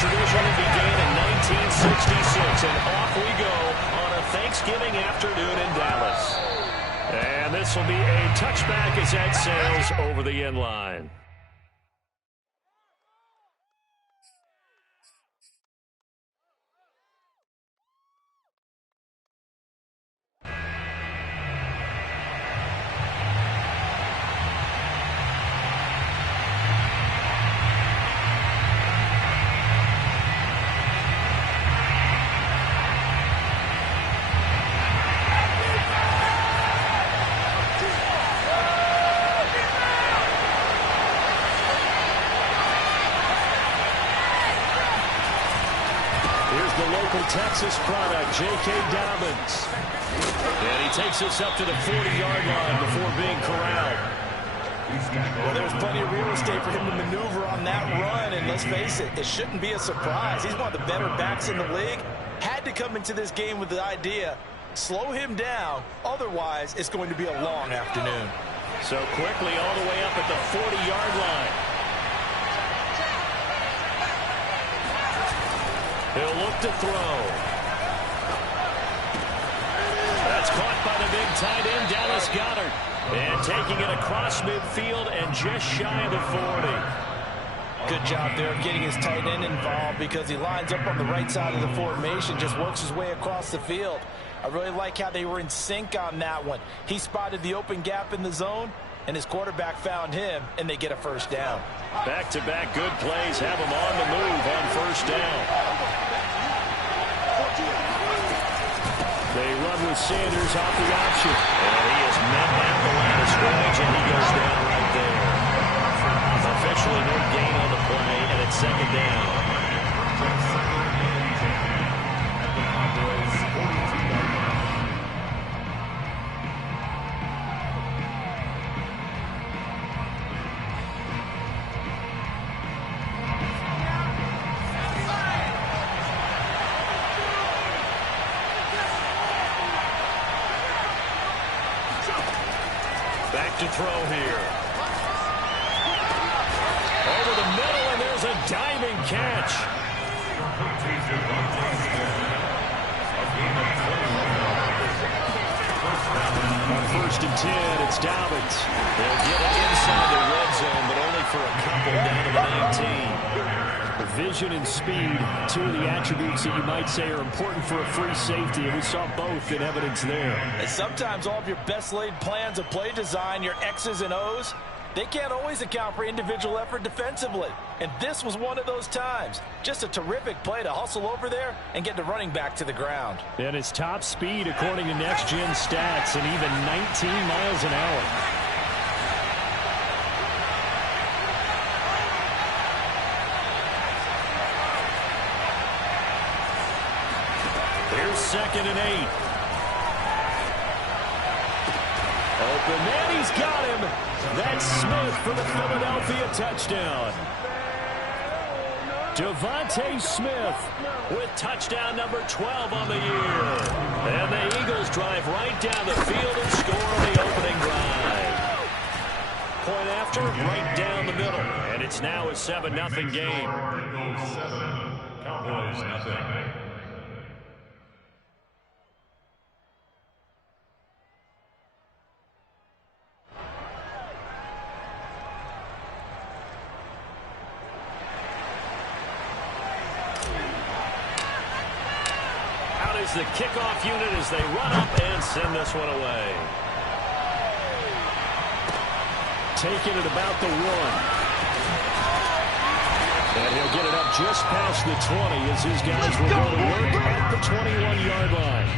tradition that began in 1966, and off we go on a Thanksgiving afternoon in Dallas. And this will be a touchback as that sails over the end line. Texas product, J.K. Dobbins. And he takes us up to the 40-yard line before being corralled. Well, there's plenty of real estate for him to maneuver on that run, and let's face it, it shouldn't be a surprise. He's one of the better backs in the league. Had to come into this game with the idea, slow him down, otherwise it's going to be a long afternoon. So quickly all the way up at the 40-yard line. He'll look to throw. That's caught by the big tight end, Dallas Goedert. And taking it across midfield and just shy of the 40. Good job there of getting his tight end involved because he lines up on the right side of the formation, just works his way across the field. I really like how they were in sync on that one. He spotted the open gap in the zone, and his quarterback found him, and they get a first down. Back-to-back good plays have him on the move on first down. They run with Sanders off the option. And he is met at the line of scrimmage, and he goes down right there. Officially no gain on the play, and it's second down. To throw here. Over the middle, and there's a diving catch. On 1st and 10, it's Dobbins. They'll get it inside the red zone, but only for a couple down to the 19. Vision and speed, two of the attributes that you might say are important for a free safety, and we saw both in evidence there. And sometimes all of your best laid plans of play design, your X's and O's, they can't always account for individual effort defensively. And this was one of those times. Just a terrific play to hustle over there and get the running back to the ground. And his top speed, according to Next Gen Stats, and even 19 miles an hour. Second and 8. Open man, he's got him. That's Smith for the Philadelphia touchdown. Devontae Smith with touchdown number 12 on the year. And the Eagles drive right down the field and score on the opening drive. Point after, right down the middle. And it's now a 7-0 game. Cowboys nothing. The kickoff unit as they run up and send this one away. Taking it about the 1. And he'll get it up just past the 20 as his guys will go to work at the 21-yard line.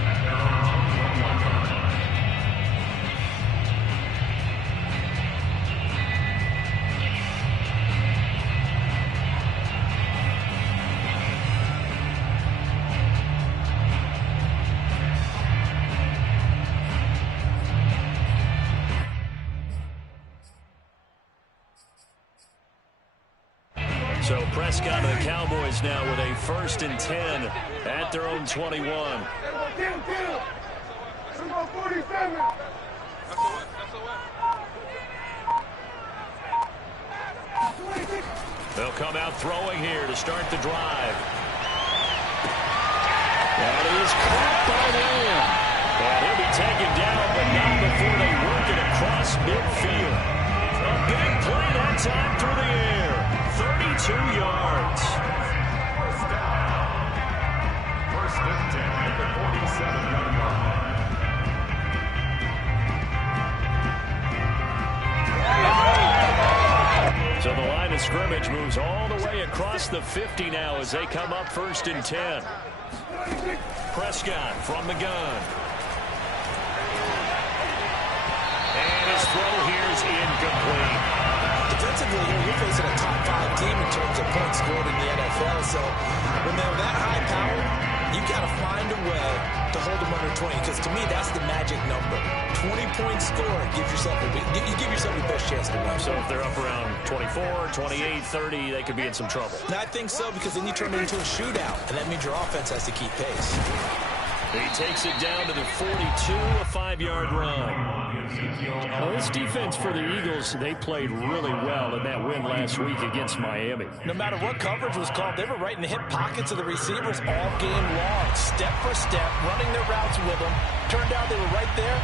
So Prescott and the Cowboys now with a 1st and 10 at their own 21. They'll They'll come out throwing here to start the drive. That is caught by Lamb. And he'll be taken down, but not before they work it across midfield. A big play that time through the air. 32 yards. First down. First and 10 at the 47-yard line. So the line of scrimmage moves all the way across the 50 now as they come up first and 10. Prescott from the gun. And his throw here is incomplete. Defensively here, you're facing a top 5 team in terms of points scored in the NFL. So when they're that high powered, you got to find a way to hold them under 20. Because to me, that's the magic number. 20 points scored, you give yourself your best chance to win. So if they're up around 24, 28, 30, they could be in some trouble. And I think so, because then you turn it into a shootout, and that means your offense has to keep pace. He takes it down to the 42, a 5-yard run. Well, this defense for the Eagles, they played really well in that win last week against Miami. No matter what coverage was called, they were right in the hip pockets of the receivers all game long, step for step, running their routes with them. Turned out they were right there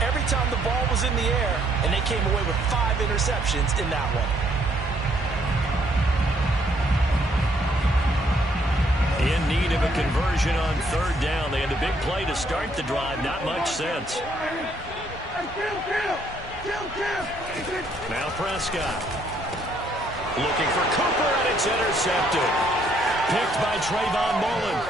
every time the ball was in the air, and they came away with 5 interceptions in that one. In need of a conversion on third down. They had a big play to start the drive. Not much sense. Now Prescott. Looking for Cooper, and it's intercepted. Picked by Trayvon Mullen.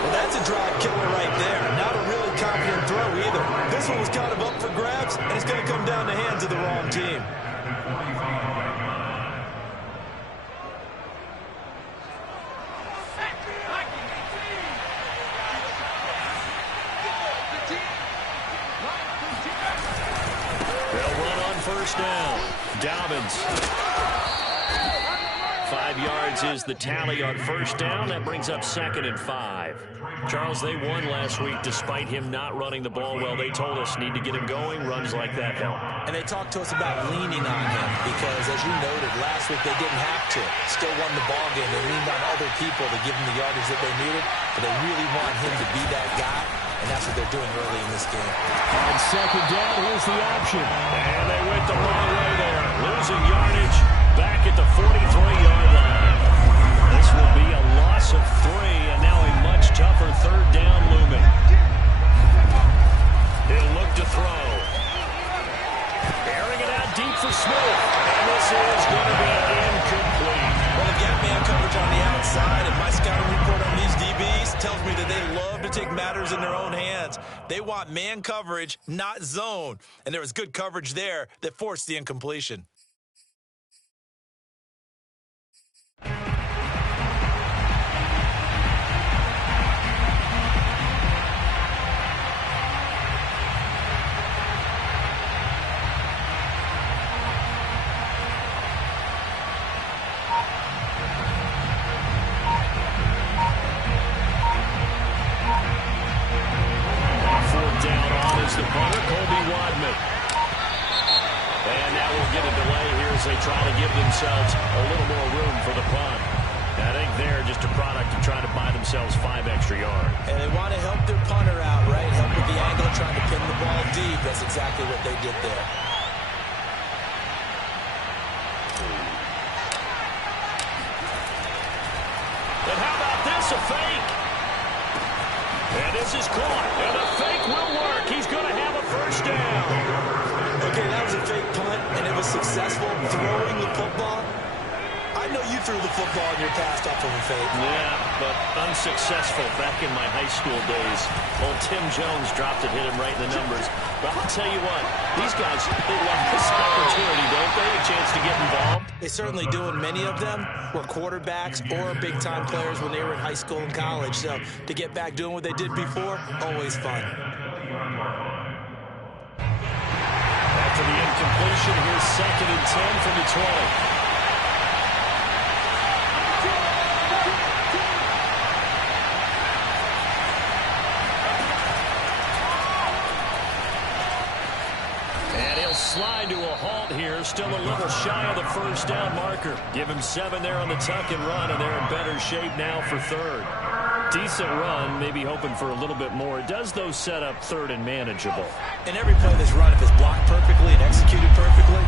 Well, that's a drive killer right there. Not a really confident throw either. This one was kind of up for grabs, and it's going to come down the hands of the wrong team. First down. Dobbins. 5 yards is the tally on first down. That brings up 2nd and 5. Charles, they won last week despite him not running the ball well. They told us need to get him going. Runs like that help. And they talked to us about leaning on him because, as you noted, last week they didn't have to. Still won the ball game. They leaned on other people to give them the yardage that they needed, but they really want him to be that guy. And that's what they're doing early in this game. On second down, here's the option. And they went the wrong way there. Losing yardage back at the 43-yard line. This will be a loss of 3, and now a much tougher third down looming. He'll look to throw. Airing it out deep for Smith. And this is going to be incomplete. Well, the gap man coverage on the outside, and my scouting report on these DBs tells me that they love to take matters in their own hands. They want man coverage, not zone. And there was good coverage there that forced the incompletion. The punter, Colby Wadman. And now we'll get a delay here as they try to give themselves a little more room for the punt. I think they're just a product of trying to buy themselves 5 extra yards. And they want to help their punter out, right? Help with the angle of trying to pin the ball deep. That's exactly what they did there. And how about this, a fake? And this is caught, and the fake will work. He's going to have a first down. Okay, that was a fake punt, and it was successful throwing the football. I know you threw the football in your past off of a fake. Yeah, but unsuccessful back in my high school days. Old Tim Jones dropped it, hit him right in the numbers. But I'll tell you what, these guys, they love this opportunity, don't they? A chance to get involved. They certainly do, and many of them were quarterbacks or big-time players when they were in high school and college. So to get back doing what they did before, always fun. After the incompletion, here's 2nd and 10 from the 20. A slide to a halt here. Still a little shy of the first down marker. Give him 7 there on the tuck and run, and they're in better shape now for third. Decent run, maybe hoping for a little bit more. It does, though, set up third and manageable. And every play that's run, if it's blocked perfectly and executed perfectly,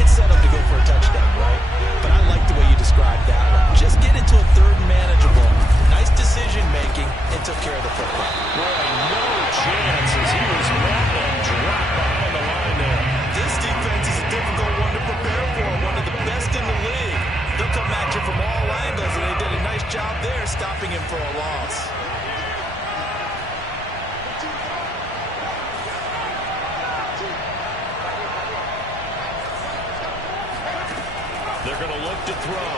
it's set up to go for a touchdown, right? But I like the way you described that one. Just get into a third and manageable. Nice decision-making and took care of the football. Boy, no chance as he was met and dropped behind the line there. This defense is a difficult one to prepare for, one of the best in the league. They'll come at you from all angles, and they did a nice job there stopping him for a loss. They're going to look to throw.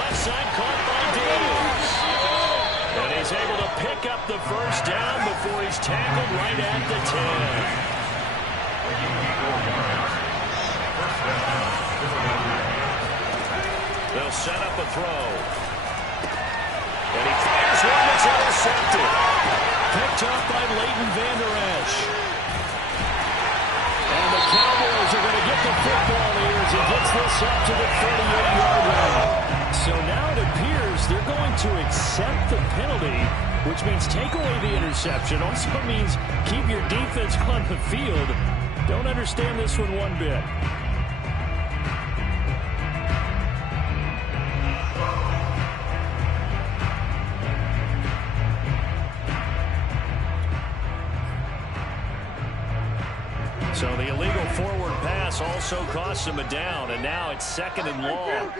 Left side caught by Davis. And he's able to pick up the first down before he's tackled right at the 10. They'll set up a throw. And he fires one that's intercepted. Picked up by Leighton Vander Esch. And the Cowboys are going to get the football here as he gets this up to the 38-yard line. So now it appears they're going to accept the penalty, which means take away the interception. Also means keep your defense on the field. Don't understand this one one bit. So the illegal forward pass also costs him a down, and now it's 2nd and long.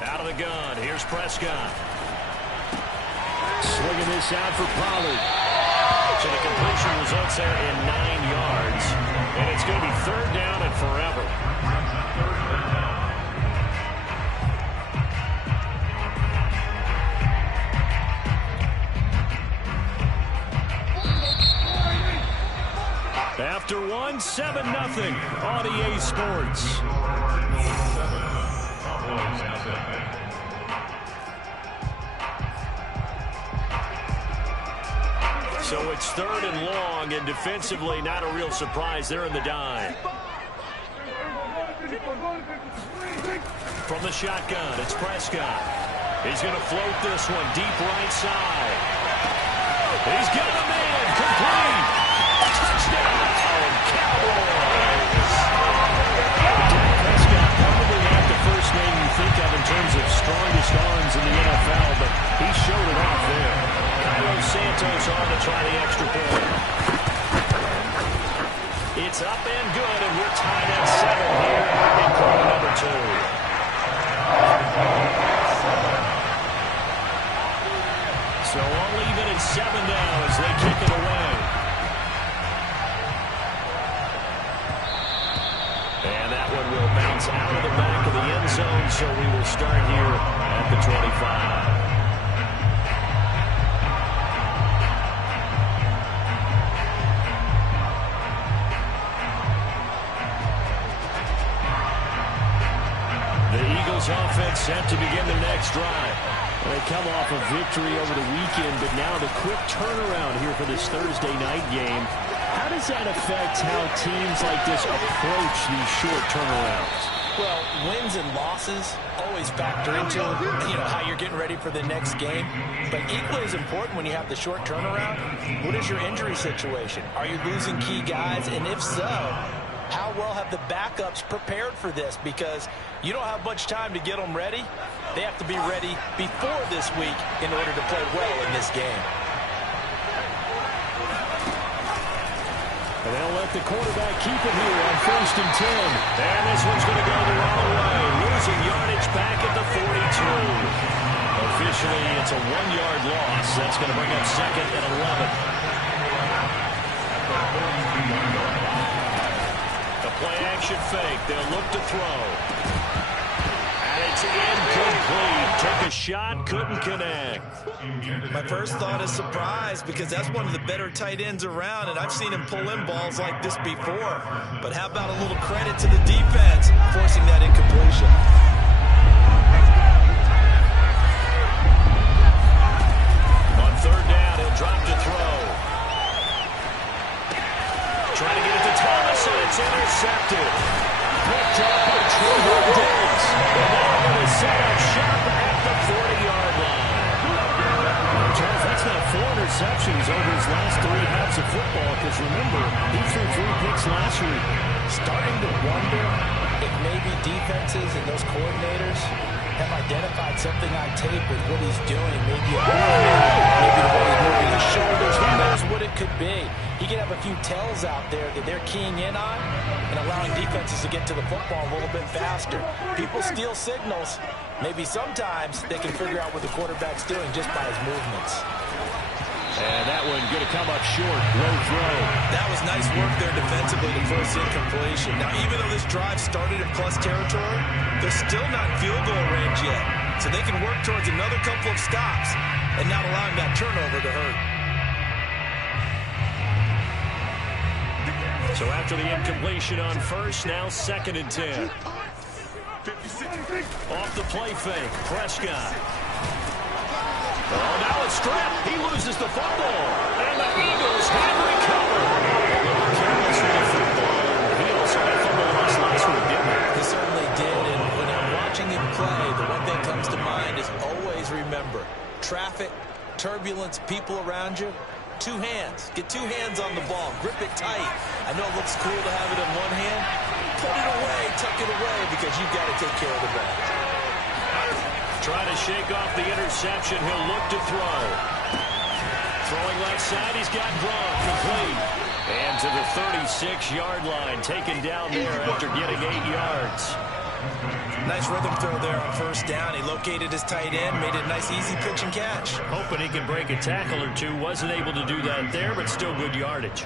Out of the gun, here's Prescott. Swinging this out for Pollard. So the completion results there in 9 yards, and it's going to be 3rd down and forever. After 1, 7-0 on EA Sports. So it's 3rd and long, and defensively not a real surprise. They're in the dime. From the shotgun, it's Prescott. He's going to float this one deep right side. He's got a man, complete. Touchdown, Cowboys! Dak Prescott, probably not the first name you think of in terms of strongest arms in the NFL, but he showed it off there. Carlos Santos on to try the extra point. It's up and good, and we're tied at 7 here in quarter number 2. So all even at 7 now as they kick it away. And that one will bounce out of the back of the end zone, so we will start here at the 25. The Eagles offense set to begin their next drive. They come off a victory over the weekend, but now the quick turnaround here for this Thursday night game. How does that affect how teams like this approach these short turnarounds? Well, wins and losses always factor into how you're getting ready for the next game. But equally as important when you have the short turnaround, what is your injury situation? Are you losing key guys? And if so, how well have the backups prepared for this? Because you don't have much time to get them ready. They have to be ready before this week in order to play well in this game. And they'll let the quarterback keep it here on 1st and 10. And this one's going to go the wrong way. Losing yardage back at the 42. Officially, it's a 1-yard loss. That's going to bring up 2nd and 11. The play-action fake. They'll look to throw. And it's incomplete. Took a shot, couldn't connect. My first thought is surprise because that's one of the better tight ends around, and I've seen him pull in balls like this before. But how about a little credit to the defense forcing that incompletion? On 3rd down, he'll drop to throw. trying to get it to Thomas, and it's intercepted. Picked up by Trevor Diggs. And now going to set up shop at the 40-yard line. Charles, that's not 4 interceptions over his last 3 halves of football, because remember, he threw 3 picks last week. Starting to wonder if maybe defenses and those coordinators have identified something on tape with what he's doing. Maybe a maybe the way he's moving his shoulders. Who knows what it could be? He could have a few tells out there that they're keying in on and allowing defenses to get to the football a little bit faster. People steal signals. Maybe sometimes they can figure out what the quarterback's doing just by his movements. And that one going to come up short. Low throw. That was nice work there defensively to force incompletion. Now, even though this drive started in plus territory, they're still not in field goal range yet. So they can work towards another couple of stops and not allowing that turnover to hurt. So after the incompletion on first, now 2nd and 10. Off the play fake, Prescott. Oh, now it's stripped. He loses the football. And the Eagles have recovered. Careless with the football. He also had fumble loss last week, didn't he? He certainly did. And when I'm watching him play, the one thing comes to mind is always remember, traffic, turbulence, people around you, 2 hands. Get 2 hands on the ball. Grip it tight. I know it looks cool to have it in one hand. Put it away, tuck it away, because you've got to take care of the ball. Trying to shake off the interception. He'll look to throw. Throwing left side. He's got Gronk complete. And to the 36-yard line. Taken down there after getting 8 yards. Nice rhythm throw there on first down. He located his tight end, made it a nice easy pitch and catch. Hoping he can break a tackle or 2. Wasn't able to do that there, but still good yardage.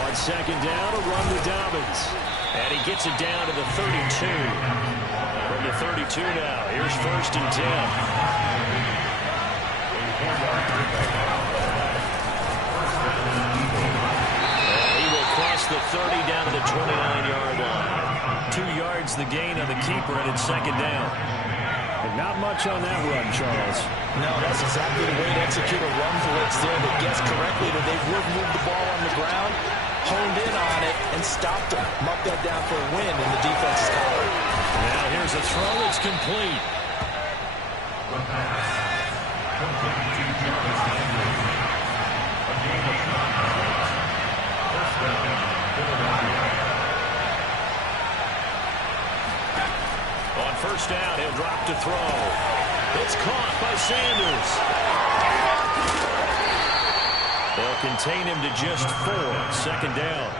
On 2nd down, a run to Dobbins. And he gets it down to the 32. From the 32 now. Here's 1st and 10. He will cross the 30 down to the 29-yard line. 2 yards the gain on the keeper, and it's 2nd down. And not much on that run, Charles. No, that's exactly the way to execute a run blitz there that guessed correctly that they would move the ball on the ground, honed in on it, and stopped him. Marked that down for a win in the defense's column. Now here's a throw. It's complete. On 1st down, he'll drop to throw. It's caught by Sanders. They'll contain him to just 4. 2nd down.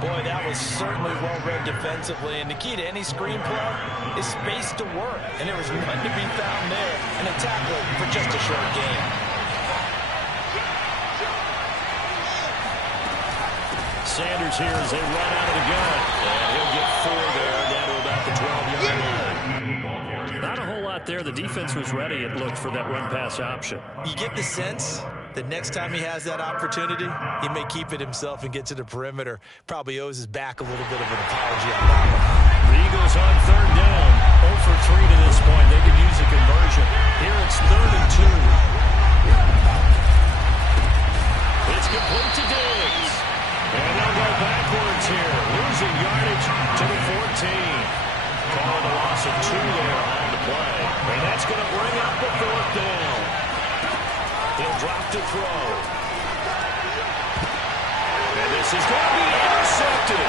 Boy, that was certainly well-read defensively, and the key to any screen play is space to work, and there was none to be found there, and a tackle for just a short gain. Sanders here as they run out of the gun, and he'll get 4 there, down to about the 12-yard line. Not a whole lot there. The defense was ready, it looked, for that run-pass option. You get the sense that next time he has that opportunity, he may keep it himself and get to the perimeter. Probably owes his back a little bit of an apology on that one. The Eagles on 3rd down. 0 for 3 to this point. They could use a conversion. Here it's 3rd and 2. It's complete to Diggs. And they'll go backwards here. Losing yardage to the 14. Calling a loss of 2 there on the play. And that's going to bring up the 4th down. He'll drop to throw. And this is going to be intercepted.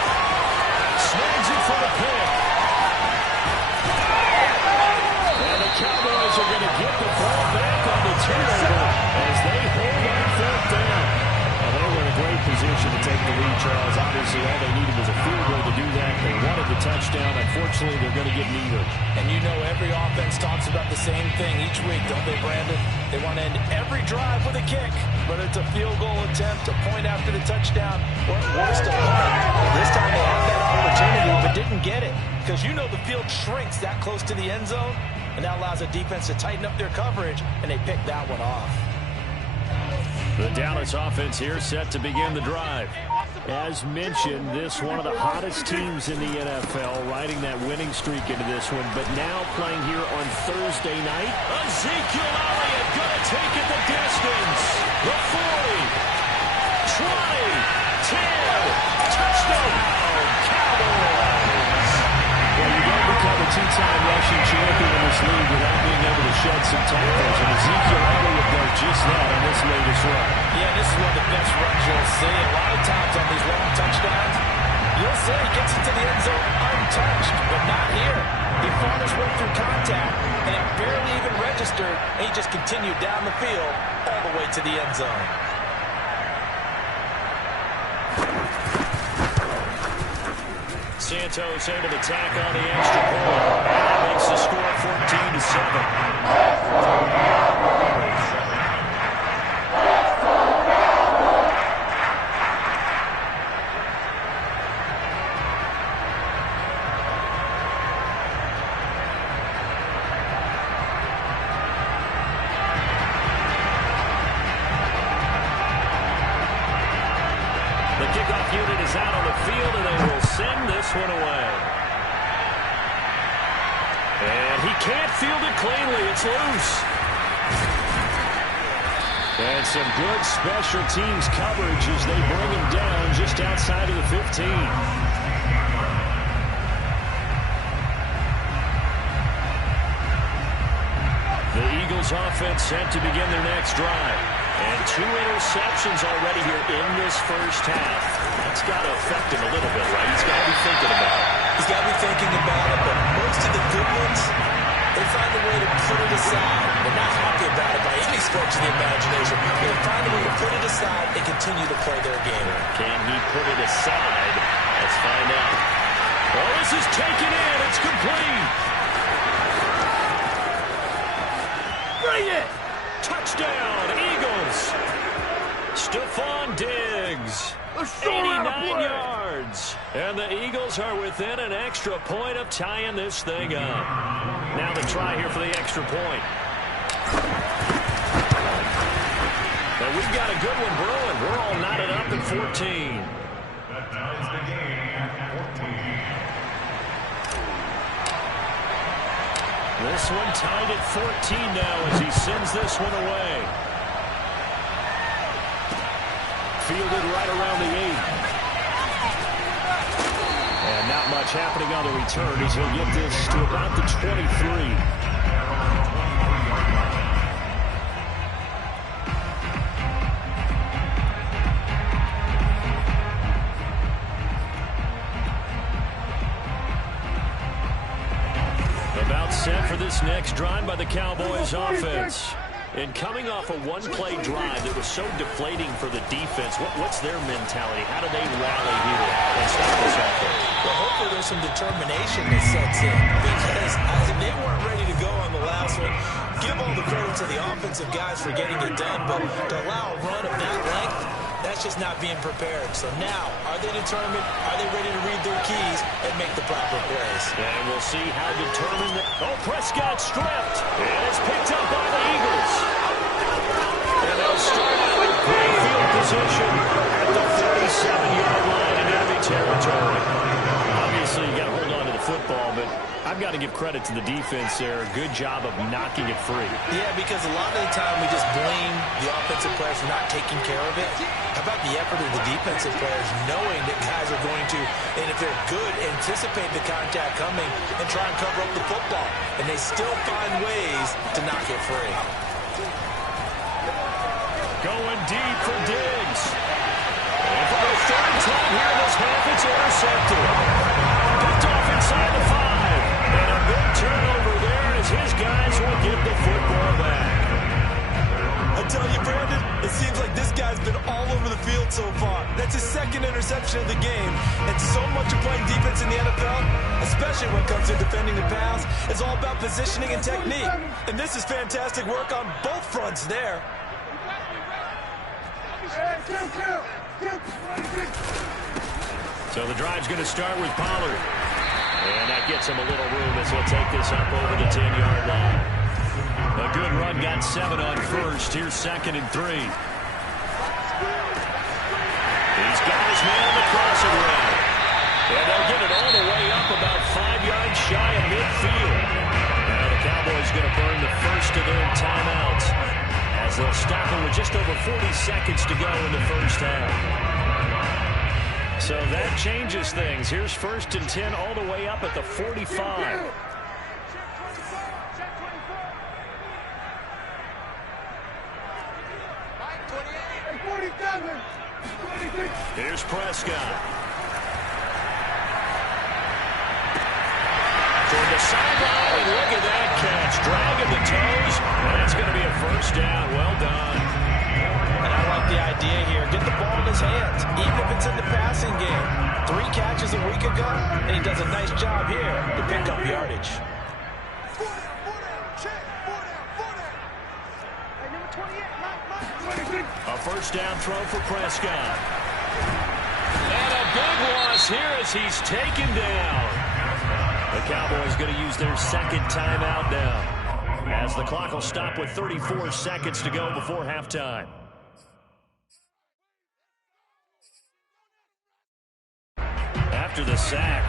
Snags it for the pick. And the Cowboys are going to get the ball back on the turnover as they hold on 4th down. Well, they were in a great position to take the lead, Charles. Obviously, all they needed was a field goal to do that. They wanted the touchdown. Unfortunately, they're going to get neither. And you know every offense talks about the same thing each week, don't they, Brandon? They want to end every drive with a kick, whether it's a field goal attempt, a point after the touchdown, or at worst, a punt. This time they had that opportunity, but didn't get it. Because you know the field shrinks that close to the end zone, and that allows the defense to tighten up their coverage, and they picked that one off. The Dallas offense here set to begin the drive. As mentioned, this one of the hottest teams in the NFL, riding that winning streak into this one, but now playing here on Thursday night. Ezekiel Elliott going to take it the distance. The 40, 20, 10, touchdown, Cowboys. Well, you don't become a two-time rushing champion in this league without being able to shed some tackles, and Ezekiel Elliott does just that on this latest run. Yeah, this is one of the best runs you'll see. A lot of times on these long touchdowns, you'll see he gets into the end zone untouched, but not here. He fought his way through contact, and it barely even registered, and he just continued down the field all the way to the end zone. Santos able to tack on the extra point. And that makes the score 14-7. The kickoff unit is out on the field, and they will send this one away. And he can't field it cleanly. It's loose. And some good special teams coverage as they bring him down just outside of the 15. The Eagles offense set to begin their next drive. And 2 interceptions already here in this first half. That's got to affect him a little bit, right? He's got to be thinking about it. He's got to be thinking about it, but most of the good ones, they find a way to put it aside. They're not happy about it by any stretch of the imagination. They find a way to put it aside and continue to play their game. Can he put it aside? Let's find out. Oh, this is taken in. It's complete. Bring it! Touchdown, Eagles. Stephon Diggs. 89 yards. And the Eagles are within an extra point of tying this thing up. Now the try here for the extra point. And we've got a good one brewing. We're all knotted up at 14. That ties the game at 14. This one tied at 14 now as he sends this one away. Fielded right around the 8. And not much happening on the return as he'll get this to about the 23. About set for this next drive by the Cowboys offense. And coming off a one-play drive that was so deflating for the defense, what's their mentality? How do they rally here and stop this offense? Well, hopefully there's some determination that sets in because they weren't ready to go on the last one. Give all the credit to the offensive guys for getting it done, but to allow a run of that length, that's just not being prepared. So now, are they determined? Are they ready to read their keys and make the proper plays? And we'll see how determined. Oh, Prescott stripped. And it's picked up by the Eagles. And they'll start out with great field position at the 37-yard line in enemy territory. Obviously, you got to hold on to the football, but I've got to give credit to the defense there. Good job of knocking it free. Yeah, because a lot of the time we just blame the offensive players for not taking care of it. How about the effort of the defensive players knowing that guys are going to, and if they're good, anticipate the contact coming and try and cover up the football. And they still find ways to knock it free. Going deep for Diggs. And for the third time here in this half, it's intercepted. Picked off inside the 5. And a big turnover there as his guys will get the football back. I tell you, Brandon, it seems like this guy's been all over the field so far. That's his second interception of the game. And so much of playing defense in the NFL, especially when it comes to defending the pass, is all about positioning and technique. And this is fantastic work on both fronts there. So the drive's going to start with Pollard. And that gets him a little room as he'll take this up over the 10-yard line. A good run, got 7 on first. Here's 2nd and 3. He's got his man on the crossing route. And they'll get it all the way up about 5 yards shy of midfield. Now the Cowboys going to burn the first of their timeouts as they'll stop it with just over 40 seconds to go in the first half. So that changes things. Here's 1st and 10 all the way up at the 45. Here's Prescott. Toward the sideline, and look at that catch. Dragging the toes, and that's going to be a first down. Well done. And I like the idea here. Get the ball in his hands, even if it's in the passing game. 3 catches a week ago, and he does a nice job here to pick up yardage. A first down throw for Prescott. And a big loss here as he's taken down. The Cowboys going to use their second timeout now, as the clock will stop with 34 seconds to go before halftime. After the sack,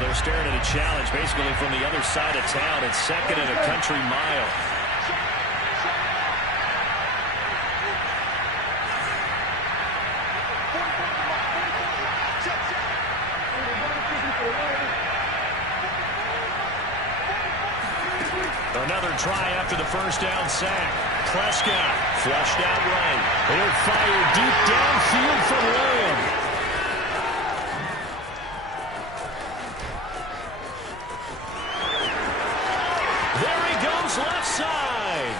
they're staring at a challenge basically from the other side of town. It's 2nd and a country mile. Another try after the first down sack. Prescott flushed out right. He'll fire deep downfield from Lamb. There he goes left side.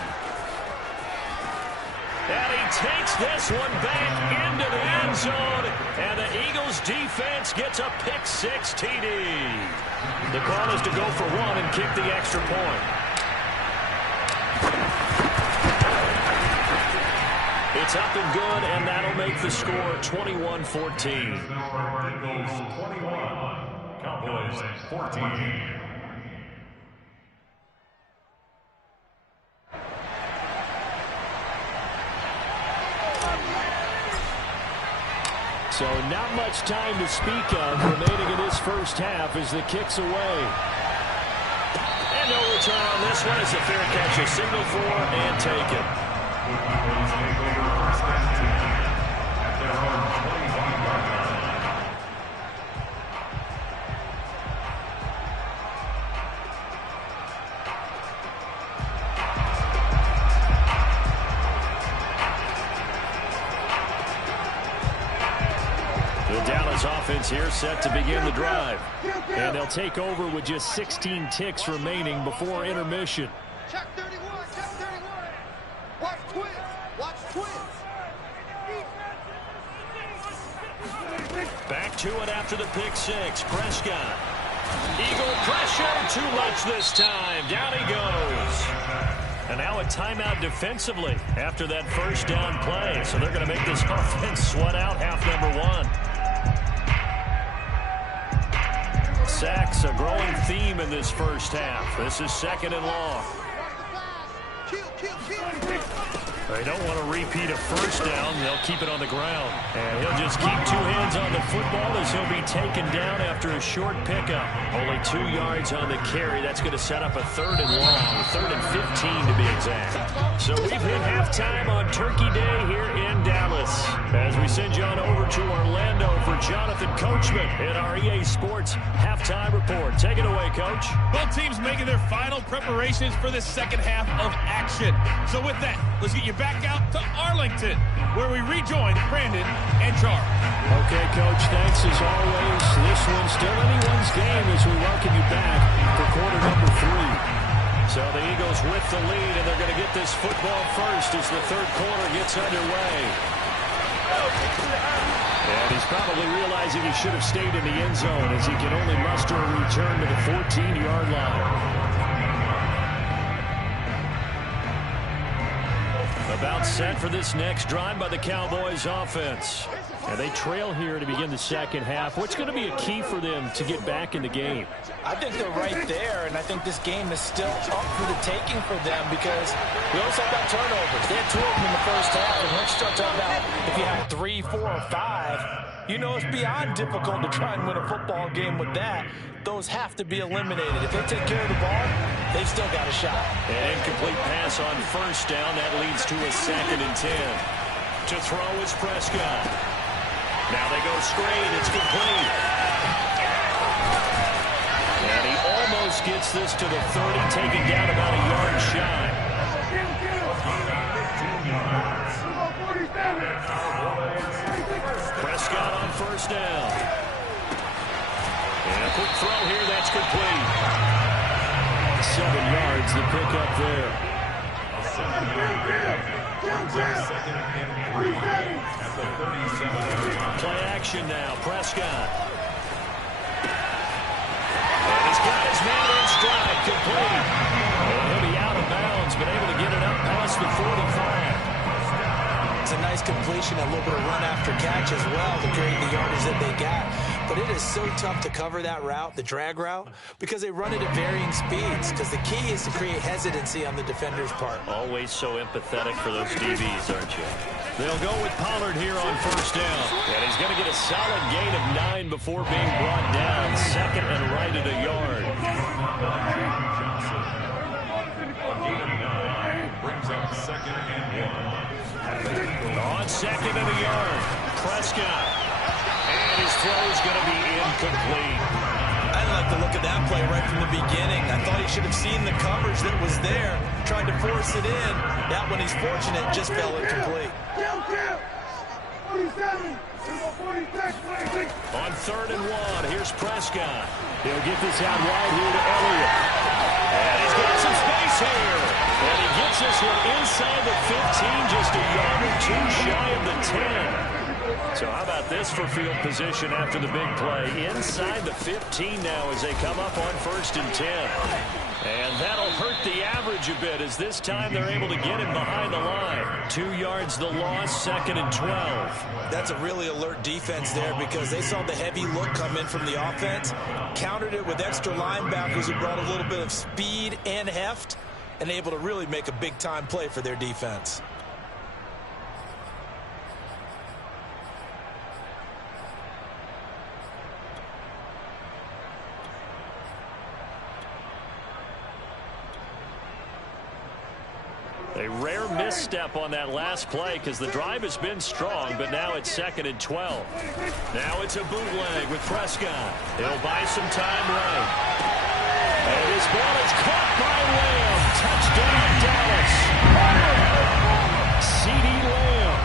And he takes this one back into the end zone. And the Eagles defense gets a pick-6 TD. The call is to go for 1 and kick the extra point. It's up and good, and that'll make the score 21-14. Eagles 21, Cowboys 14. So not much time to speak of remaining in this first half as the kick's away. And no return on this one. It's a fair catch, a signal for, and take it. Eagles take over 1st and 10 at their own 25-yard line. The Dallas offense here set to begin the drive. And they'll take over with just 16 ticks remaining before intermission. Check 31, check 31. Watch twins, watch twins. Back to it after the pick-6. Prescott. Eagle pressure, too much this time. Down he goes. And now a timeout defensively after that first down play. So they're going to make this offense sweat out half number 1. Sacks, a growing theme in this first half. This is 2nd and long. They don't want to repeat a first down. They'll keep it on the ground. And he'll just keep 2 hands on the football as he'll be taken down after a short pickup. Only 2 yards on the carry. That's going to set up a 3rd and long. 3rd and 15 to be exact. So we've hit halftime on Turkey Day here in Dallas. As we send you on over to Orlando for Jonathan Coachman in our EA Sports Halftime Report. Take it away, Coach. Both teams making their final preparations for the second half of action. So with that, let's get you back out to Arlington, where we rejoin Brandon and Charles. Okay, Coach, thanks as always. This one's still anyone's game as we welcome you back for quarter number 3. So the Eagles with the lead, and they're going to get this football first as the 3rd quarter gets underway. And he's probably realizing he should have stayed in the end zone as he can only muster a return to the 14-yard line. About set for this next drive by the Cowboys offense. And they trail here to begin the second half. What's going to be a key for them to get back in the game? I think they're right there, and I think this game is still up for the taking for them because we also talk about turnovers. They had 2 of them in the first half, and once you start talking about if you have 3, 4, or 5, you know it's beyond difficult to try and win a football game with that. Those have to be eliminated. If they take care of the ball, they've still got a shot. An incomplete pass on first down. That leads to a 2nd and 10. To throw is Prescott. Now they go straight. It's complete. And he almost gets this to the 30, taken down about a yard shy. Prescott on first down. And a quick throw here. That's complete. 7 yards, the pickup there. Play action now. Prescott. And he's got his man in stride. Complete. And he'll be out of bounds, but able to get it up past the 45. It's a nice completion, a little bit of run after catch as well to create the yardage that they got. But it is so tough to cover that route, the drag route, because they run it at varying speeds. Because the key is to create hesitancy on the defender's part. Always so empathetic for those DBs, aren't you? They'll go with Pollard here on first down. And he's going to get a solid gain of 9 before being brought down. 2nd and right at a yard. Brings up 2nd and 1. On 2nd and a yard, Prescott. And his throw is going to be incomplete. I like the look of that play right from the beginning. I thought he should have seen the coverage that was there, tried to force it in. That one, he's fortunate, just fell incomplete. On 3rd and 1, here's Prescott. He'll get this out wide here to Elliott. And he's got some space here. And he gets this one inside the 15, just a yard or 2 shy of the 10. So how about this for field position after the big play? Inside the 15 now as they come up on 1st and 10. And that'll hurt the average a bit as this time they're able to get him behind the line. 2 yards the loss, 2nd and 12. That's a really alert defense there because they saw the heavy look come in from the offense, countered it with extra linebackers who brought a little bit of speed and heft, and able to really make a big-time play for their defense. A rare misstep on that last play because the drive has been strong, but now it's 2nd and 12. Now it's a bootleg with Prescott. He'll buy some time right. And his ball is caught by Lamb. Touchdown, Dallas. C.D. Lamb,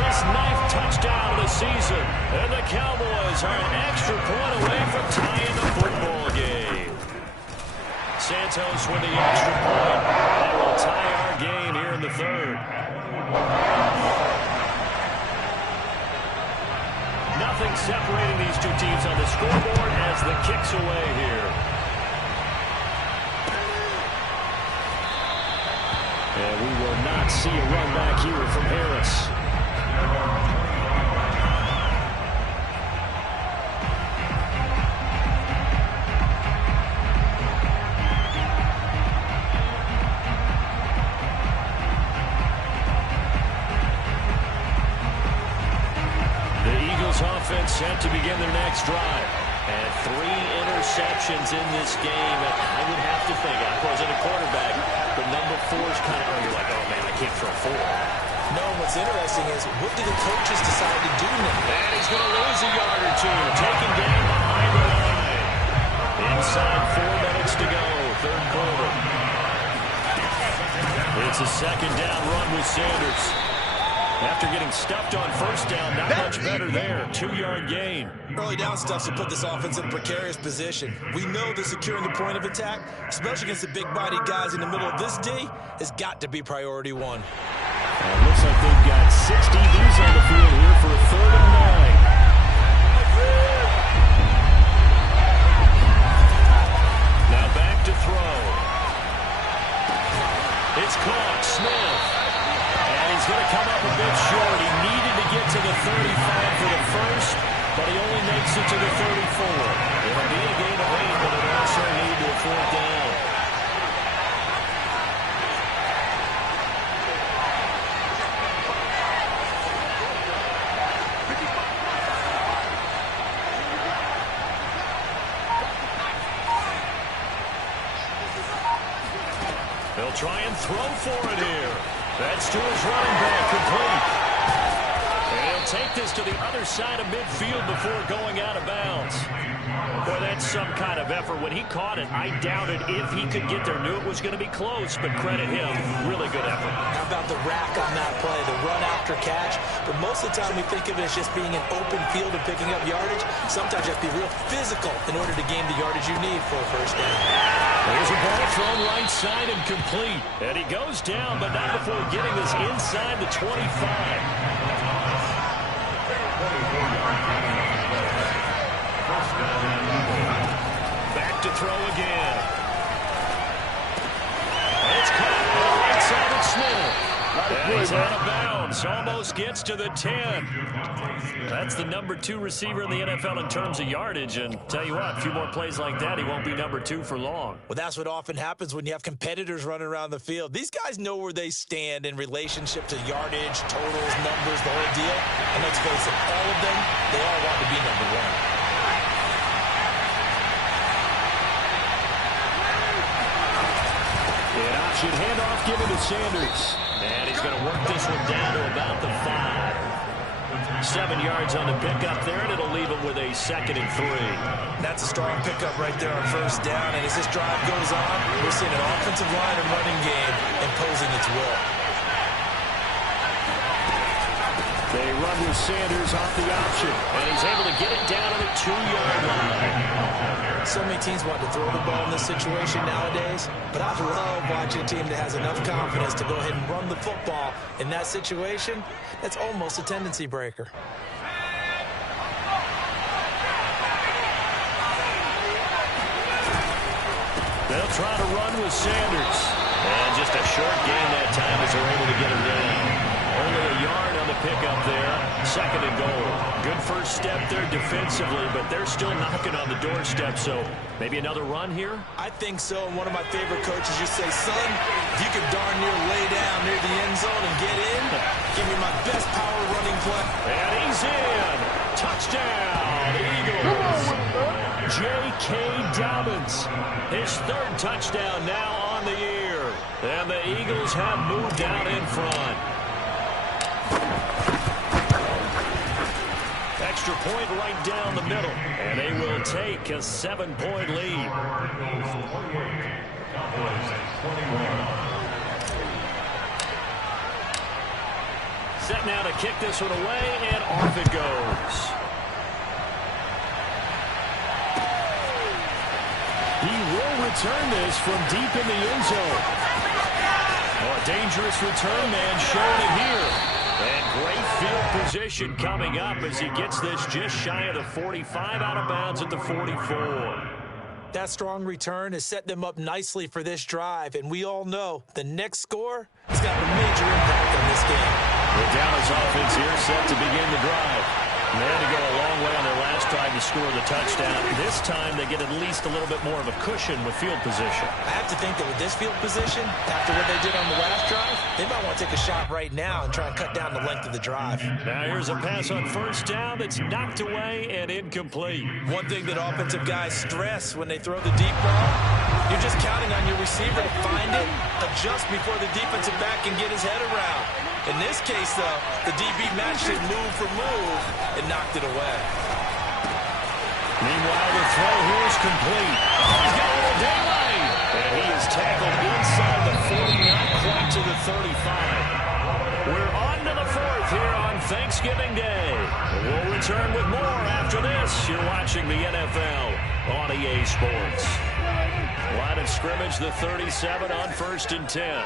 his 9th touchdown of the season. And the Cowboys are an extra point away from tying the football game. Santos with the extra point. That will tie our game here in the 3rd. Nothing separating these two teams on the scoreboard as the kick's away here. And we will not see a run back here from Harris. Offense set to begin their next drive. And 3 interceptions in this game. I would have to think, I wasn't a quarterback, but number 4 is kind of, you're like, oh man, I can't throw 4. No, what's interesting is, what do the coaches decide to do now? And he's going to lose a yard or 2. Taken down behind the line. Inside 4 minutes to go, 3rd quarter. It's a 2nd down run with Sanders. After getting stuffed on first down, not much better there. 2-yard gain. Early down stuff to put this offense in a precarious position. We know that securing the point of attack, especially against the big-bodied guys in the middle of this D, has got to be priority 1. It looks like they've got 6 DBs on the field here for a 3rd and 9. Now back to throw. It's caught. Smith. And he's going to come up a bit short. He needed to get to the the 35 for the first, but he only makes it to the 34. It'll be a gain of 8, but it'll also lead to a 4th down. They'll try and throw for it here. That's to his running back, complete. And he'll take this to the other side of midfield before going out of bounds. Boy, that's some kind of effort. When he caught it, I doubted if he could get there. Knew it was going to be close, but credit him. Really good effort. How about the rack on that play, the run after catch? But most of the time we think of it as just being an open field and picking up yardage. Sometimes you have to be real physical in order to gain the yardage you need for a first down. There's a ball thrown right side and complete. And he goes down, but not before getting this inside the 25. Back to throw again. It's caught on the right side of Smith. And he's out of bounds. Almost gets to the 10. That's the number 2 receiver in the NFL in terms of yardage. And tell you what, a few more plays like that, he won't be number 2 for long. Well, that's what often happens when you have competitors running around the field. These guys know where they stand in relationship to yardage, totals, numbers, the whole deal. And let's face it, all of them, they all want to be number 1. An option handoff given to Sanders. And he's going to work this one down to about the 5. 7 yards on the pickup there, and it'll leave him with a 2nd and 3. That's a strong pickup right there on first down. And as this drive goes on, we're seeing an offensive line and running game imposing its will. They run with Sanders off the option, and he's able to get it down to the 2-yard line. So many teams want to throw the ball in this situation nowadays, but I love watching a team that has enough confidence to go ahead and run the football. In that situation, that's almost a tendency breaker. They'll try to run with Sanders. And just a short gain that time as they're able to get him down. Only a yard on the pickup there. 2nd and goal. Good first step there defensively, but they're still knocking on the doorstep, so maybe another run here? I think so, and one of my favorite coaches used to say, son, if you could darn near lay down near the end zone and get in, give me my best power running play. And he's in. Touchdown, Eagles. J.K. Dobbins, his 3rd touchdown now on the year. And the Eagles have moved out in front. Extra point right down the middle, and they will take a 7-point lead. Set now to kick this one away, and off it goes. He will return this from deep in the end zone. Oh, a dangerous return man showing it here. And great field position coming up as he gets this just shy of the 45, out of bounds at the 44. That strong return has set them up nicely for this drive, and we all know the next score has got a major impact on this game. The Dallas offense here set to begin the drive. They had to go a long way on their last drive to score the touchdown. This time they get at least a little bit more of a cushion with field position. I have to think that with this field position, after what they did on the last drive, they might want to take a shot right now and try and cut down the length of the drive. Now here's a pass on first down that's knocked away and incomplete. One thing that offensive guys stress when they throw the deep ball, you're just counting on your receiver to find it, adjust before the defensive back can get his head around. In this case, though, the DB matched it move for move and knocked it away. Meanwhile, the throw here is complete. Oh, he's got a little daylight. And he is tackled inside the 40, not quite to the 35. We're on to the 4th here on Thanksgiving Day. We'll return with more after this. You're watching the NFL on EA Sports. Line of scrimmage, the 37 on 1st and 10.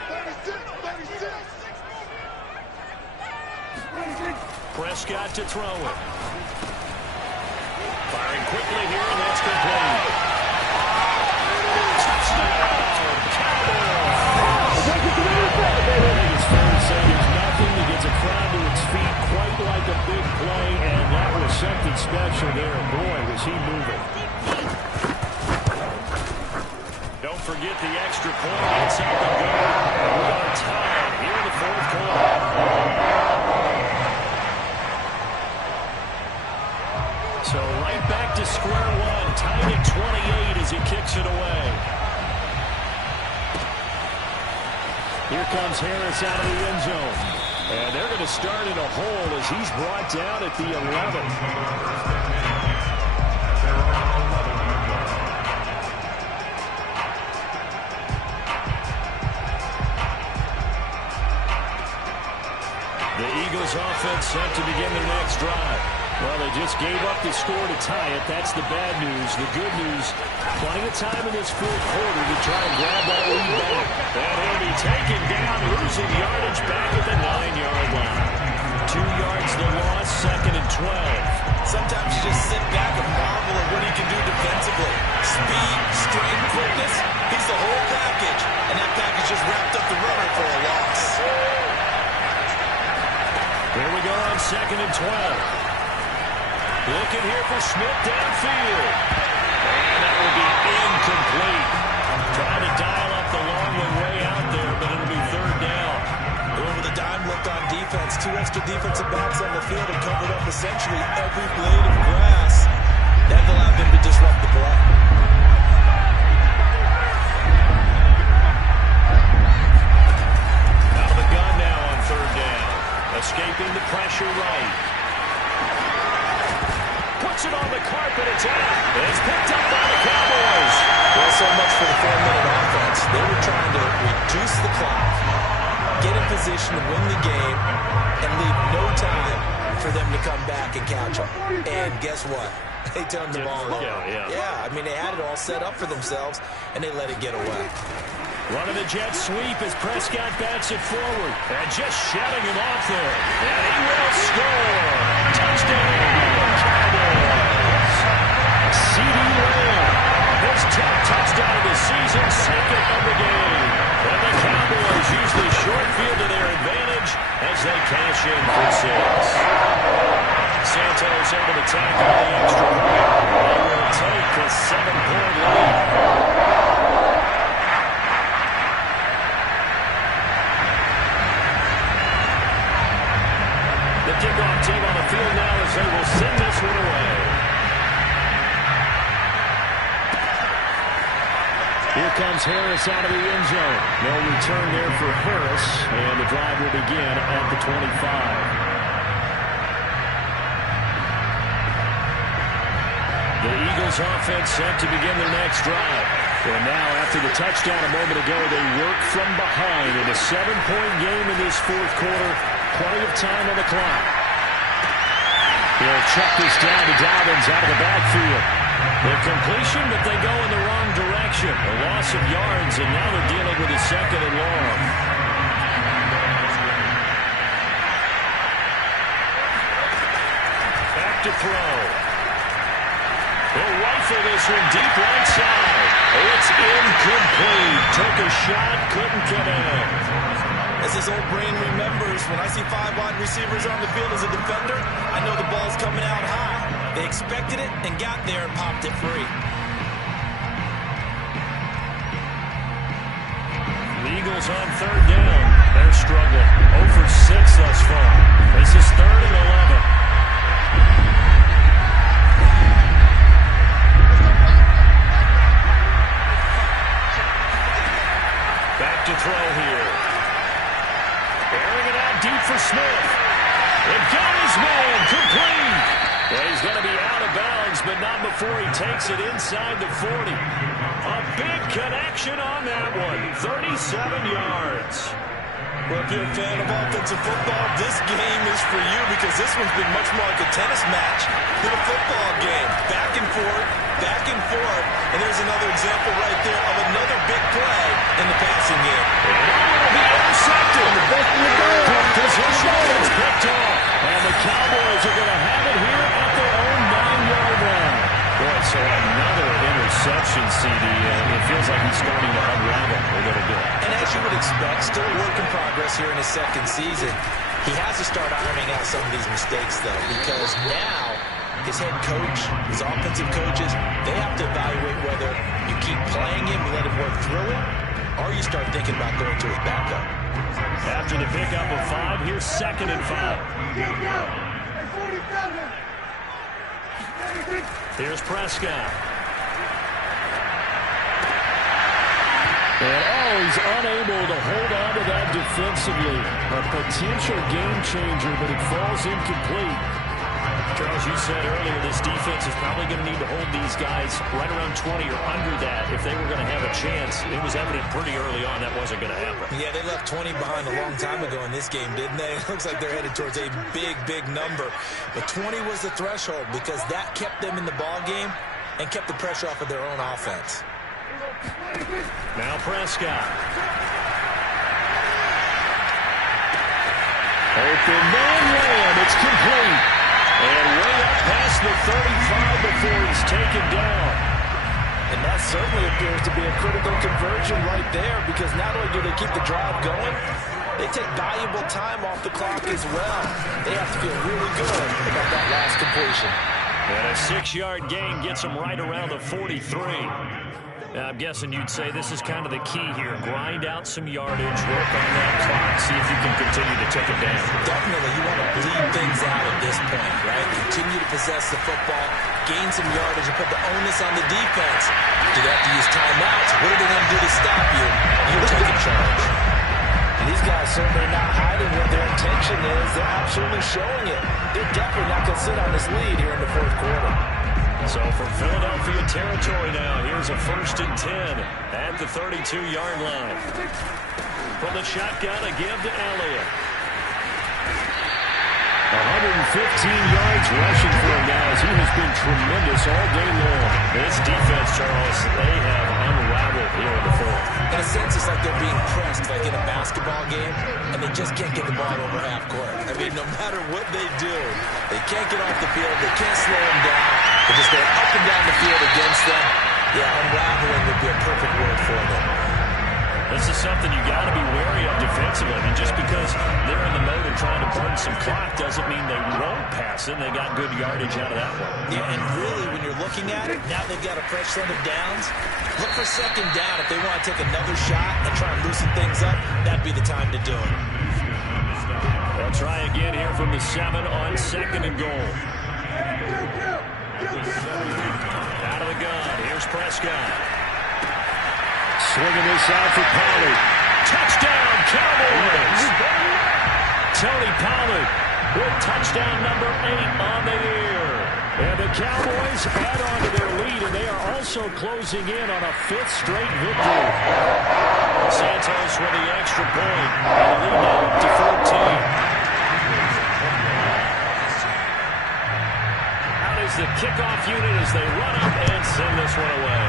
Prescott to throw it. Firing quickly here, and that's complete. Touchdown, Cowboys! I think it's fair to say there's nothing that gets a crowd to its feet quite like a big play. forget the extra point. It's up and going. We are tied here in the fourth quarter. So right back to square one. Tied at 28 as he kicks it away. Here comes Harris out of the end zone. And they're going to start in a hole as he's brought down at the 11. The Eagles offense set to begin their next drive. Well, they just gave up the score to tie it. That's the bad news. The good news, plenty of time in this fourth quarter to try and grab that lead back. And he'll be taken down, losing yardage back at the 9-yard line. 2 yards the loss, 2nd and 12. Sometimes you just sit back and marvel at what he can do defensively. Speed, strength, quickness, he's the whole package. And that package just wrapped up the runner for a loss. Here we go on 2nd and 12. Looking here for Smith downfield. And that will be incomplete. Trying to dial up the long way out there, but it'll be 3rd down. With a dime left on defense, 2 extra defensive backs on the field have covered up essentially every blade of grass. That allowed them to disrupt the play. Out of the gun now on 3rd down. Escaping the pressure right. Puts it on the carpet. It's out. It's picked up by the Cowboys. Well, so much for the 4-minute offense. They were trying to reduce the clock, get in position to win the game, and leave no time for them to come back and catch them. And guess what? They turned the ball over. Yeah, I mean, they had it all set up for themselves, and they let it get away. Running the jet sweep as Prescott bats it forward. And just shutting him off there. And he will score. Touchdown, Cowboys. CD Lamb, his 10th touchdown of the season, 2nd of the game. And the Cowboys use the short field to their advantage as they cash in for 6. Santos able to tackle the extra point. They will take a 7-point lead. Kickoff team on the field now as they will send this one away. Here comes Harris out of the end zone. No return there for Harris, and the drive will begin at the 25. The Eagles offense set to begin their next drive. And now after the touchdown a moment ago, they work from behind in a 7-point game in this fourth quarter. Plenty of time on the clock. They'll check this down to Dobbins out of the backfield. The completion, but they go in the wrong direction. A loss of yards, and now they're dealing with a 2nd and long. Back to throw. They'll rifle this one deep right side. It's incomplete. Took a shot, couldn't connect. As his old brain remembers, when I see 5 wide receivers on the field as a defender, I know the ball's coming out high. They expected it and got there and popped it free. The Eagles on 3rd down. They're struggling. 0 for 6 thus far. This is 3rd and 11. Back to throw here. Airing it out deep for Smith. And got his man complete. Well, he's going to be out of bounds, but not before he takes it inside the 40. A big connection on that one. 37 yards. Well, if you're a fan of offensive football, this game is for you because this one's been much more like a tennis match than a football game. Back and forth, and there's another example right there of another big play in the passing game. And it will be intercepted. Good position, it's picked off. And the Cowboys are going to have it here at their own 9-yard line. Boy, so another interception, CD, and it feels like he's starting to unravel a little bit. And as you would expect, still a work in progress here in his 2nd season. He has to start ironing out some of these mistakes, though, because now his head coach, his offensive coaches, they have to evaluate whether you keep playing him, you let him work through it, or you start thinking about going to his backup. After the pickup of 5, here's 2nd and 5. Here's Prescott. And he's unable to hold on to that defensively. A potential game changer, but it falls incomplete. Charles, you said earlier this defense is probably going to need to hold these guys right around 20 or under that if they were going to have a chance. It was evident pretty early on that wasn't going to happen. Yeah, they left 20 behind a long time ago in this game, didn't they? It looks like they're headed towards a big, big number. But 20 was the threshold because that kept them in the ball game and kept the pressure off of their own offense. Now Prescott. Open man layup. It's complete. And way up past the 35 before he's taken down. And that certainly appears to be a critical conversion right there because not only do they keep the drive going, they take valuable time off the clock as well. They have to feel really good about that last completion. And a 6-yard gain gets them right around the 43. I'm guessing you'd say this is kind of the key here. Grind out some yardage, work on that clock, see if you can continue to take it down. Definitely, you want to bleed things out at this point, right? Continue to possess the football, gain some yardage, and put the onus on the defense. Do they have to use timeouts? What are they going to do to stop you? You're taking charge. And these guys certainly not hiding what their intention is. They're absolutely showing it. They're definitely not going to sit on this lead here in the fourth quarter. So from Philadelphia territory now, here's a 1st and 10 at the 32-yard line. From the shotgun, a give to Elliott. 115 yards rushing for him, guys. He has been tremendous all day long. This defense, Charles, they have unraveled here in the fourth. In a sense, it's like they're being pressed like in a basketball game, and they just can't get the ball over half court. I mean, no matter what they do, they can't get off the field. They can't slow them down. They're just going up and down the field against them. Yeah, unraveling would be a perfect word for them. This is something you got to be wary of defensively. I mean, just because they're in the mode of trying to burn some clock doesn't mean they won't pass it. They got good yardage out of that one. Yeah, and really, when you're looking at it, now they've got a fresh set of downs. Look for 2nd down. If they want to take another shot and try and loosen things up, that'd be the time to do it. They'll try again here from the 7 on 2nd and goal. Out of the gun. Here's Prescott. Swinging this out for Pollard. Touchdown, Cowboys! Tony Pollard with touchdown number 8 on the year. And the Cowboys add on to their lead, and they are also closing in on a 5th straight victory. Santos with the extra point, and the lead now up to 14. Out is the kickoff unit as they run up and send this one away.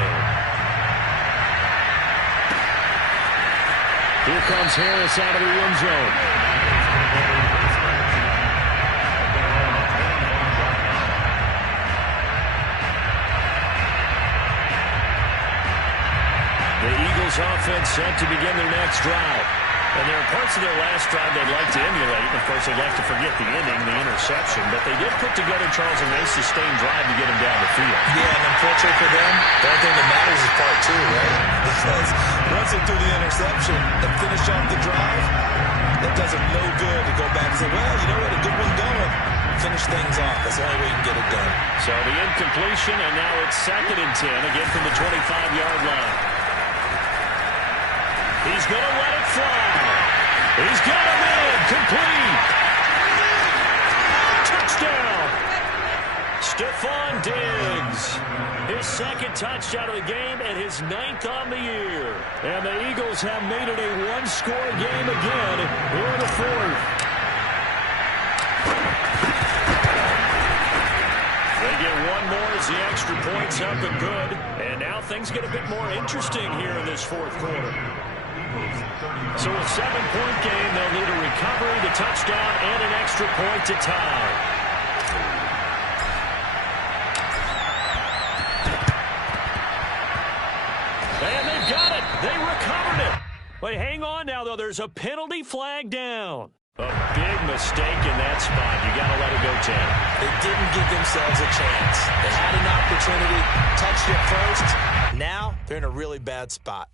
Here comes Harris out of the end zone. The Eagles offense set to begin their next drive. And there are parts of their last drive they'd like to emulate. Of course, they'd like to forget the ending, the interception. But they did put together, Charles, a nice sustained drive to get them down the field. Yeah, and unfortunately for them, the only thing that matters is part 2, right? Because once they threw the interception and finish off the drive, that does them no good to go back and say, well, you know what, a good one going. Finish things off. That's the only way you can get it done. So the incompletion, and now it's 2nd and 10, again from the 25-yard line. He's going to let it fly. He's got him in. Complete. Touchdown. Stephon Diggs. His 2nd touchdown of the game and his 9th on the year. And the Eagles have made it a one-score game again here in the 4th. They get one more as the extra point's up and good. And now things get a bit more interesting here in this 4th quarter. So a 7-point game, they'll need a recovery, the touchdown, and an extra point to tie. And they've got it. They recovered it. But hang on now, though. There's a penalty flag down. A big mistake in that spot. You got to let it go, Chad. They didn't give themselves a chance. They had an opportunity, touched it first. Now they're in a really bad spot.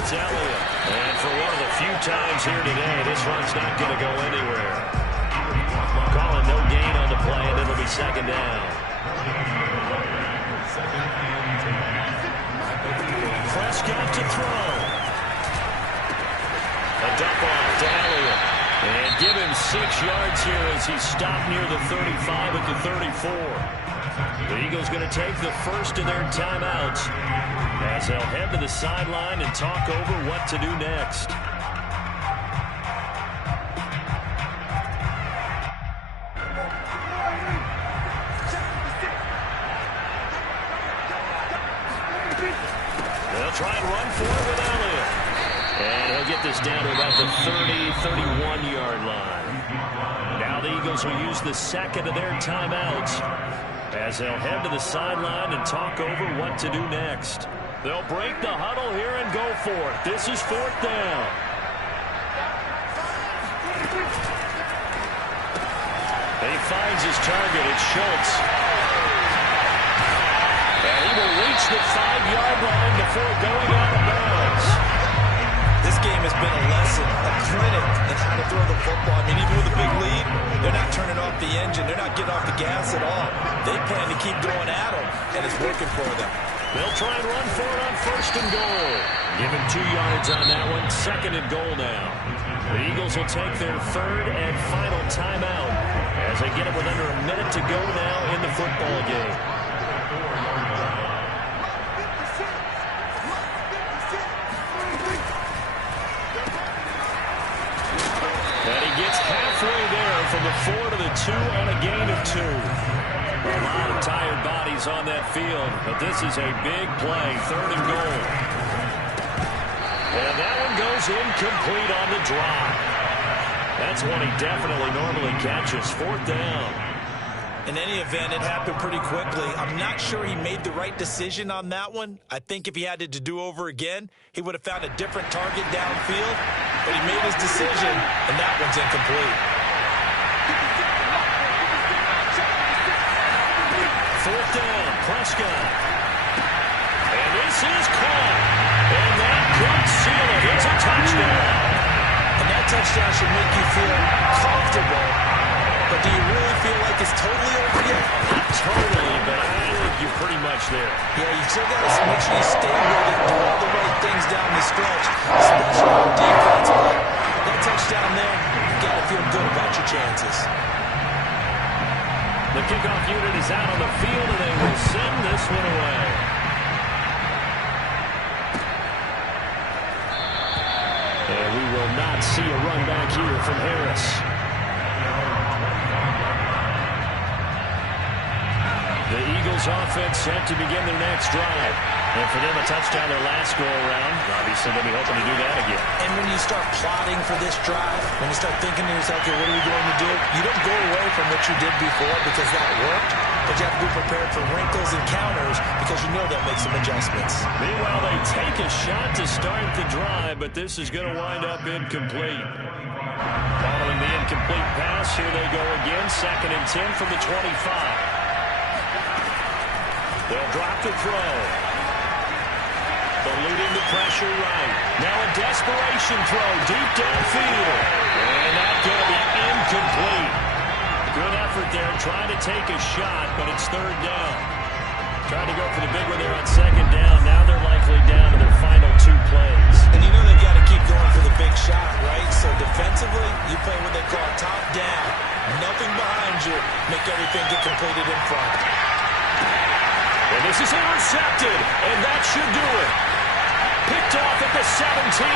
It's Elliott. And for one of the few times here today, this run's not going to go anywhere. Calling no gain on the play, and it'll be second down. Prescott to throw. A dump off to Elliott. And give him 6 yards here as he's stopped near the 35 at the 34. The Eagles going to take the first of their timeouts as they'll head to the sideline and talk over what to do next. They'll try and run for it with Elliott. And he'll get this down to about the 31-yard line. Now the Eagles will use the second of their timeouts as they'll head to the sideline and talk over what to do next. They'll break the huddle here and go for it. This is 4th down. He finds his target. It's Schultz. And he will reach the 5-yard line before going out of bounds. This game has been a lesson, a clinic in how to throw the football. I mean, even with a big lead, they're not turning off the engine. They're not getting off the gas at all. They plan to keep going at them, and it's working for them. They'll try and run for it on 1st and goal. Give him 2 yards on that one. 2nd and goal now. The Eagles will take their 3rd and final timeout as they get it with under a minute to go now in the football game. And he gets halfway there from the 4 to the 2 on a gain of 2. A lot of tired bodies on that field, but this is a big play, 3rd and goal. And that one goes incomplete on the drop. That's one he definitely normally catches. 4th down. In any event, it happened pretty quickly. I'm not sure he made the right decision on that one. I think if he had it to do over again, he would have found a different target downfield, but he made his decision, and that one's incomplete. 4th down, Prescott. And this is caught. And that could seal it. It's a touchdown. And that touchdown should make you feel comfortable. But do you really feel like it's totally over yet? Not totally, but I think you're pretty much there. Yeah, you still got to make sure you stay with it, do all the right things down the stretch, especially on defense. But that touchdown there, you got to feel good about your chances. The kickoff unit is out on the field, and they will send this one away. And we will not see a run back here from Harris. The Eagles offense set to begin their next drive. And for them, a touchdown their last go-around. Obviously, they'll be hoping to do that again. And when you start plotting for this drive, when you start thinking to yourself, okay, what are we going to do? You don't go away from what you did before because that worked, but you have to be prepared for wrinkles and counters because you know they'll make some adjustments. Meanwhile, they take a shot to start the drive, but this is going to wind up incomplete. Following the incomplete pass, here they go again. 2nd and 10 from the 25. They'll drop the throw. Eluding the pressure right. Now a desperation throw deep downfield. And that's going to be incomplete. Good effort there trying to take a shot, but it's 3rd down. Trying to go for the big one there on 2nd down. Now they're likely down to their final 2 plays. And you know they've got to keep going for the big shot, right? So defensively, you play what they call top down. Nothing behind you. Make everything get completed in front. And this is intercepted, and that should do it. Picked off at the 17.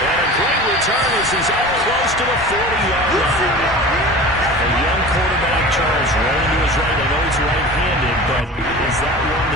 And a great return as he's up close to the 40-yard line. A young quarterback, Charles, rolling to his right. I know he's right-handed, but is that one that